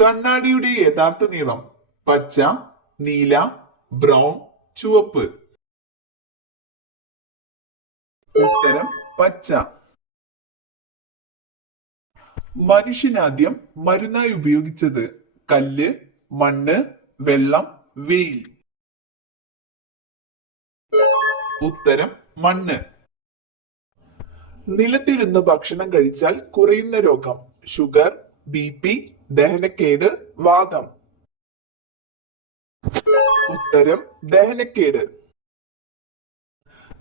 കണ്ണാടിയുടെ യഥാർത്ഥ നിറം പച്ച, നീല, ബ്രൗൺ, ചുവപ്പ്. ഉത്തരം പച്ച. മനുഷ്യനാദ്യം മരുന്നായി ഉപയോഗിച്ചത് കല്ല്, മണ്ണ്, വെള്ളം, വെയിൽ. ഉത്തരം മണ്ണ്. നിലത്തിരുന്ന് ഭക്ഷണം കഴിച്ചാൽ കുറയുന്ന രോഗം ഷുഗർ, BP, ദഹനക്കേട്, വാതം. ഉത്തരം ദഹനക്കേട്.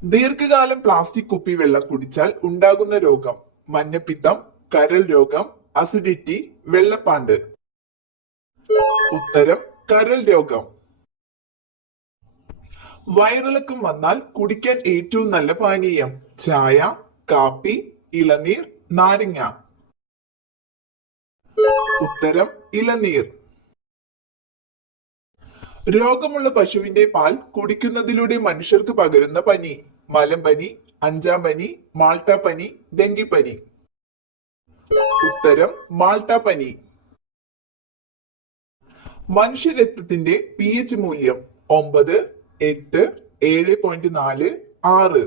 ദീർഘകാലം പ്ലാസ്റ്റിക് കുപ്പി വെള്ളം കുടിച്ചാൽ ഉണ്ടാകുന്ന രോഗം മഞ്ഞപ്പിത്തം, കരൾ രോഗം, അസിഡിറ്റി, വെള്ളപ്പാണ്ട്. ഉത്തരം കരൾ രോഗം. വയറിളക്കം വന്നാൽ കുടിക്കാൻ ഏറ്റവും നല്ല പാനീയം ചായ, കാപ്പി, ഇളനീർ, നാരങ്ങ. ഉത്തരം ഇളനീർ. രോഗമുള്ള പശുവിന്റെ പാൽ കുടിക്കുന്നതിലൂടെ മനുഷ്യർക്ക് പകരുന്ന പനി മലമ്പനി, അഞ്ചാം പനി, മാൾട്ട പനി, ഡെങ്കിപ്പനി. ഉത്തരം മാൾട്ട പനി. മനുഷ്യരക്തത്തിന്റെ pH മൂല്യം 9, 8, 7.4, 6.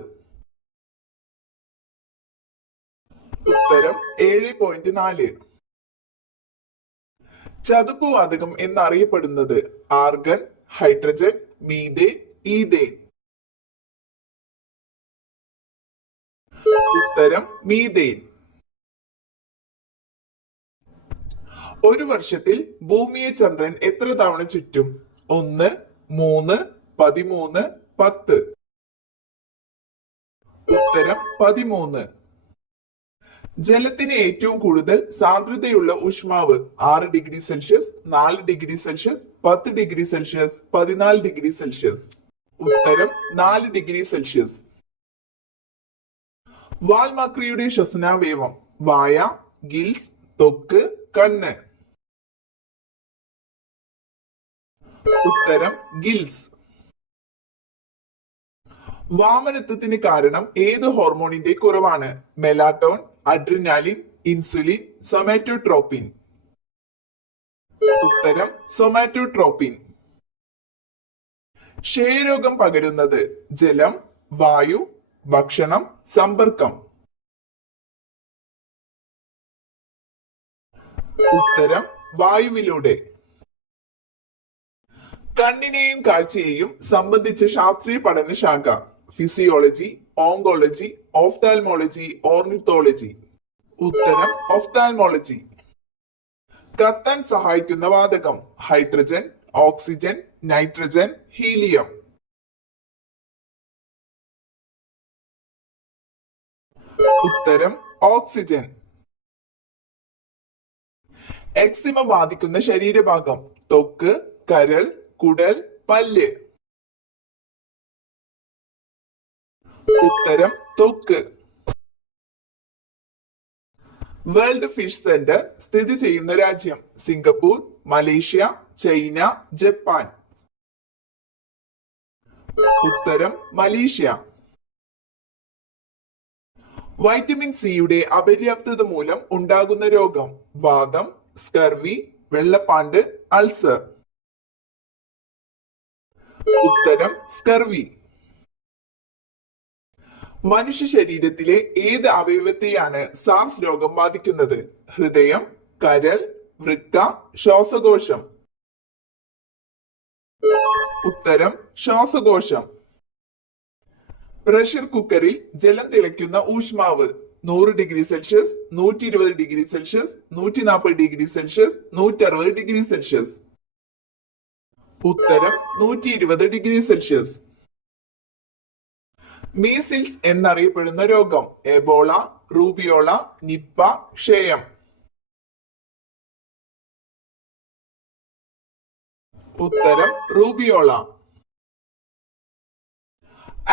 ഉത്തരം 7.4. ചതുപ്പുവാതകം എന്നറിയപ്പെടുന്നത് ആർഗൺ, ഹൈഡ്രജൻ, മീഥേൻ, ഈഥേൻ. ഉത്തരം മീഥേൻ. ഒരു വർഷത്തിൽ ഭൂമിയെ ചന്ദ്രൻ എത്ര തവണ ചുറ്റും 1, 3, 13, 10. ഉത്തരം 13. ജലത്തിന് ഏറ്റവും കൂടുതൽ സാന്ദ്രതയുള്ള ഊഷ്മാവ് 6 degree Celsius, 4 degree Celsius, 10 degree Celsius, 14 degree Celsius. ഉത്തരം 4 ഡിഗ്രി സെൽഷ്യസ്. വാൽമാക്രിയുടെ ശ്വസനാവയവം വായ, ഗിൽസ്, ത്വക്ക്, കണ്ണ്. ഉത്തരം ഗിൽസ്. വാമനത്വത്തിന് കാരണം ഏത് ഹോർമോണിന്റെ കുറവാണ് മെലാറ്റോൺ, അഡ്രിനാലിൻ, ഇൻസുലിൻ, സൊമാറ്റോട്രോപ്പിൻ. ഉത്തരം സൊമാറ്റോട്രോപ്പിൻ. ക്ഷയരോഗം പകരുന്നത് ജലം, വായു, ഭക്ഷണം, സമ്പർക്കം. ഉത്തരം വായുവിലൂടെ. കണ്ണിനെയും കാഴ്ചയെയും സംബന്ധിച്ച ശാസ്ത്രീയ പഠനശാഖ ഫിസിയോളജി, ഓങ്കോളജി, ഓഫ്താൽമോളജി, ഓർണിത്തോളജി. ഉത്തരം ഓഫ്താൽമോളജി. കത്താൻ സഹായിക്കുന്ന വാതകം ഹൈഡ്രജൻ, ഓക്സിജൻ, നൈട്രജൻ, ഹീലിയം. ഉത്തരം ഓക്സിജൻ. എക്സിമ ബാധിക്കുന്ന ശരീരഭാഗം ത്വക്ക്, കരൾ, കുടൽ, പല്ല്. ഉത്തരം ത്വക്ക്. വേൾഡ് ഫിഷ് സെന്റർ സ്ഥിതി ചെയ്യുന്ന രാജ്യം സിംഗപ്പൂർ, മലേഷ്യ, ചൈന, ജപ്പാൻ. ഉത്തരം മലേഷ്യ. വൈറ്റമിൻ സിയുടെ അപര്യാപ്തത മൂലം ഉണ്ടാകുന്ന രോഗം വാതം, സ്കർവി, വെള്ളപ്പാണ്ട്, അൾസർ. ഉത്തരം സ്കർവി. മനുഷ്യ ശരീരത്തിലെ ഏത് അവയവത്തെയാണ് സാർസ് രോഗം ബാധിക്കുന്നത് ഹൃദയം, കരൾ, വൃക്ക, ശ്വാസകോശം. ഉത്തരം ശ്വാസകോശം. പ്രഷർ കുക്കറിൽ ജലം തിളയ്ക്കുന്ന ഊഷ്മാവ് 100 degree Celsius, 120 degree Celsius, 140 degree Celsius, 160 degree Celsius. ഉത്തരം 120 ഡിഗ്രി സെൽഷ്യസ്. മീസിൽസ് എന്നറിയപ്പെടുന്ന രോഗം എബോള, റൂബിയോള, നിപ്പ, ക്ഷയം. ഉത്തരം റൂബിയോള.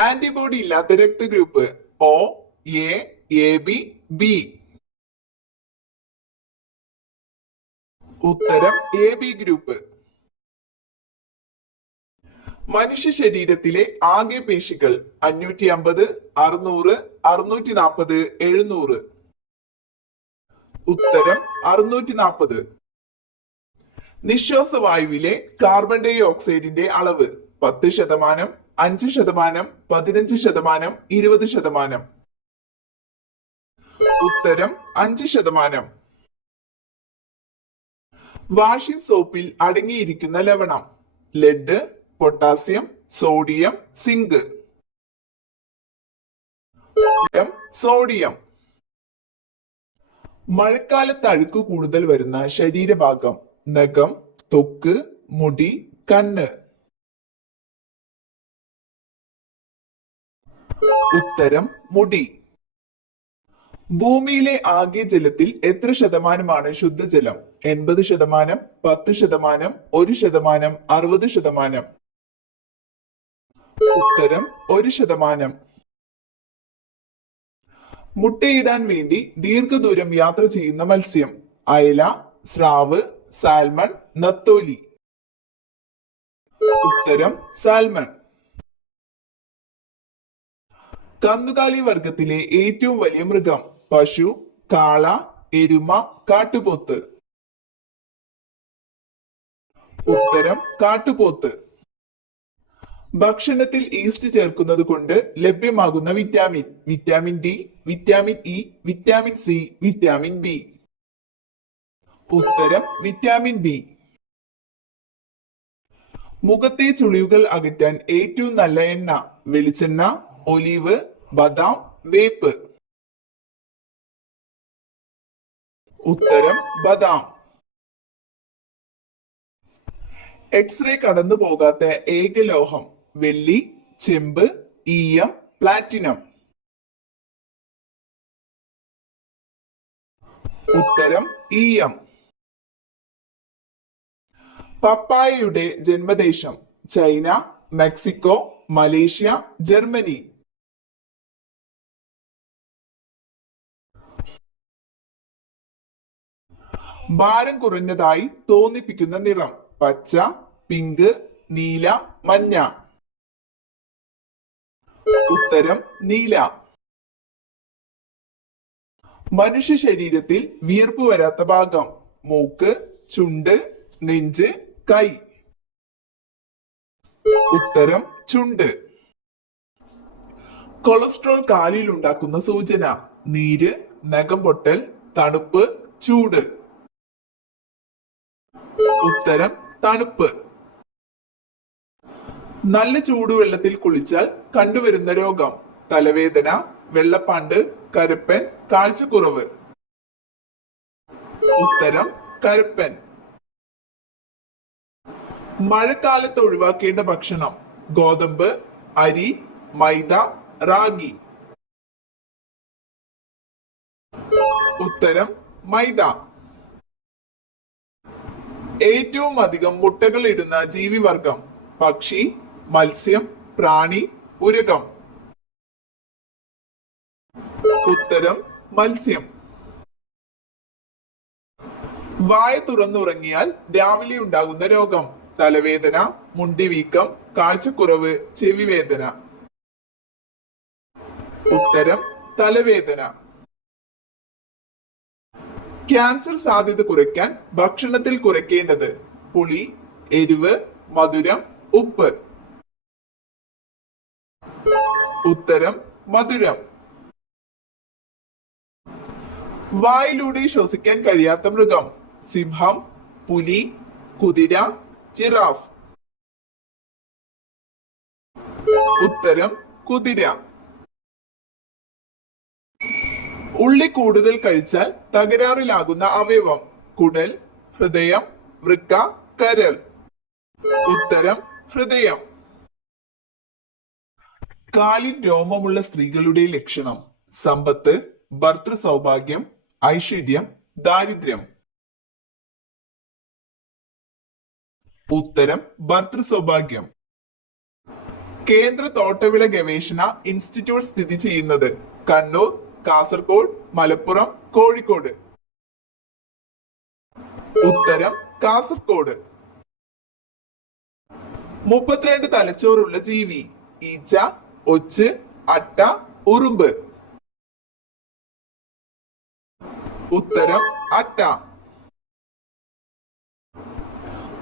ആന്റിബോഡി ഇല്ലാത്ത രക്തഗ്രൂപ്പ് O, A, AB, B. ഉത്തരം AB ഗ്രൂപ്പ്. മനുഷ്യ ശരീരത്തിലെ ആകെ പേശികൾ 550, 600, 640, 700. ഉത്തരം 640. നിശ്വാസവായുവിലെ കാർബൺ ഡൈ ഓക്സൈഡിന്റെ അളവ് 10%, 5%, 15%, 20%. ഉത്തരം 5%. വാഷിംഗ് സോപ്പിൽ അടങ്ങിയിരിക്കുന്ന ലവണം: lead, potassium, sodium, zinc. Sodium. മഴക്കാലത്ത് അഴുക്ക് കൂടുതൽ വരുന്ന ശരീരഭാഗം: നഖം, ത്വക്ക്, മുടി, കണ്ണ്. ഉത്തരം മുടി. ഭൂമിയിലെ ആകെ ജലത്തിൽ എത്ര ശതമാനമാണ് ശുദ്ധജലം? 80%, 10%, 1%, 60%. ഉത്തരം 1%. മുട്ടയിടാൻ വേണ്ടി ദീർഘദൂരം യാത്ര ചെയ്യുന്ന മത്സ്യം: അയല, സ്രാവ്, സാൽമൺ, നത്തോലി. ഉത്തരം സാൽമൺ. കന്നുകാലി വർഗത്തിലെ ഏറ്റവും വലിയ മൃഗം: പശു, കാള, എരുമ, കാട്ടുപോത്ത്. ഉത്തരം കാട്ടുപോത്ത്. ഭക്ഷണത്തിൽ ഈസ്റ്റ് ചേർക്കുന്നത് കൊണ്ട് ലഭ്യമാകുന്ന vitamin: vitamin D, vitamin E, vitamin C, vitamin B. ഉത്തരം വിറ്റാമിൻ ബി. മുഖത്തെ ചുളിവുകൾ അകറ്റാൻ ഏറ്റവും നല്ല എണ്ണ: വെളിച്ചെണ്ണ, ഒലീവ്, ബദാം, വേപ്പ്. ഉത്തരം ബദാം. എക്സ്റേ കടന്നു പോകാത്ത ഏക ലോഹം: വെള്ളി, ചെമ്പ്, ഈയം, പ്ലാറ്റിനം. ഉത്തരം ഈയം. പപ്പായയുടെ ജന്മദേശം: ചൈന, മെക്സിക്കോ, മലേഷ്യ, ജർമ്മനി. ഭാരം കുറഞ്ഞതായി തോന്നിപ്പിക്കുന്ന നിറം: പച്ച, പിങ്ക്, നീല, മഞ്ഞ. ഉത്തരം നീല. മനുഷ്യ ശരീരത്തിൽ വിയർപ്പ് വരാത്ത ഭാഗം: മൂക്ക്, ചുണ്ട്, നെഞ്ച്, കൈ. ഉത്തരം ചുണ്ട്. കൊളസ്ട്രോൾ കാലിൽ ഉണ്ടാക്കുന്ന സൂചന: നീര്, നഖം പൊട്ടൽ, തണുപ്പ്, ചൂട്. ഉത്തരം തണുപ്പ്. നല്ല ചൂടുവെള്ളത്തിൽ കുളിച്ചാൽ കണ്ടുവരുന്ന രോഗം: തലവേദന, വെള്ളപ്പാണ്ട്, കരപ്പൻ, കാഴ്ചക്കുറവ്. ഉത്തരം കരപ്പൻ. മഴക്കാലത്ത് ഒഴിവാക്കേണ്ട ഭക്ഷണം: ഗോതമ്പ്, അരി, മൈദ, റാഗി. ഉത്തരം മൈദ. ഏറ്റവും അധികം മുട്ടകൾ ഇടുന്ന ജീവിവർഗം: പക്ഷി, മത്സ്യം, പ്രാണി, ഉരകം. ഉത്തരം മത്സ്യം. വായ തുറന്നുറങ്ങിയാൽ രാവിലെ ഉണ്ടാകുന്ന രോഗം: തലവേദന, മുണ്ടിവീക്കം, കാഴ്ചക്കുറവ്, ചെവിവേദന. ഉത്തരം തലവേദന. ക്യാൻസർ സാധ്യത കുറയ്ക്കാൻ ഭക്ഷണത്തിൽ കുറയ്ക്കേണ്ടത്: പുളി, എരിവ്, മധുരം, ഉപ്പ്. ഉത്തരം മധുരം. വായിലൂടെ ശ്വസിക്കാൻ കഴിയാത്ത മൃഗം: സിംഹം, പുലി, കുതിര, ജിറാഫ്. ഉത്തരം കുതിര. ഉള്ളി കൂടുതൽ കഴിച്ചാൽ തകരാറിലാകുന്ന അവയവം: കുടൽ, ഹൃദയം, വൃക്ക, കരൾ. ഉത്തരം ഹൃദയം. കാലിൽ രോമമുള്ള സ്ത്രീകളുടെ ലക്ഷണം: സമ്പത്ത്, ഭർത്തൃ സൗഭാഗ്യം, ഐശ്വര്യം, ദാരിദ്ര്യം. ഉത്തരം ഭർത്തൃ സൗഭാഗ്യം. കേന്ദ്ര തോട്ടവിള ഗവേഷണ ഇൻസ്റ്റിറ്റ്യൂട്ട് സ്ഥിതി ചെയ്യുന്നത്: കണ്ണൂർ, കാസർഗോഡ്, മലപ്പുറം, കോഴിക്കോട്. ഉത്തരം കാസർഗോഡ്. 32 തലച്ചോറുള്ള ജീവി: ഈച്ച, ഒച്ച്, അട്ട, ഉറുമ്പ്. ഉത്തരം അട്ട.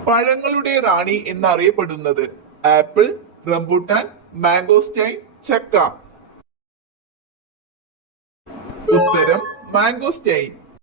പഴങ്ങളുടെ റാണി എന്നറിയപ്പെടുന്നത്? ആപ്പിൾ, റംബൂട്ടാൻ, മാംഗോസ്റ്റൈൻ, ചക്ക. ഉത്തരം മാംഗോസ്റ്റൈൻ.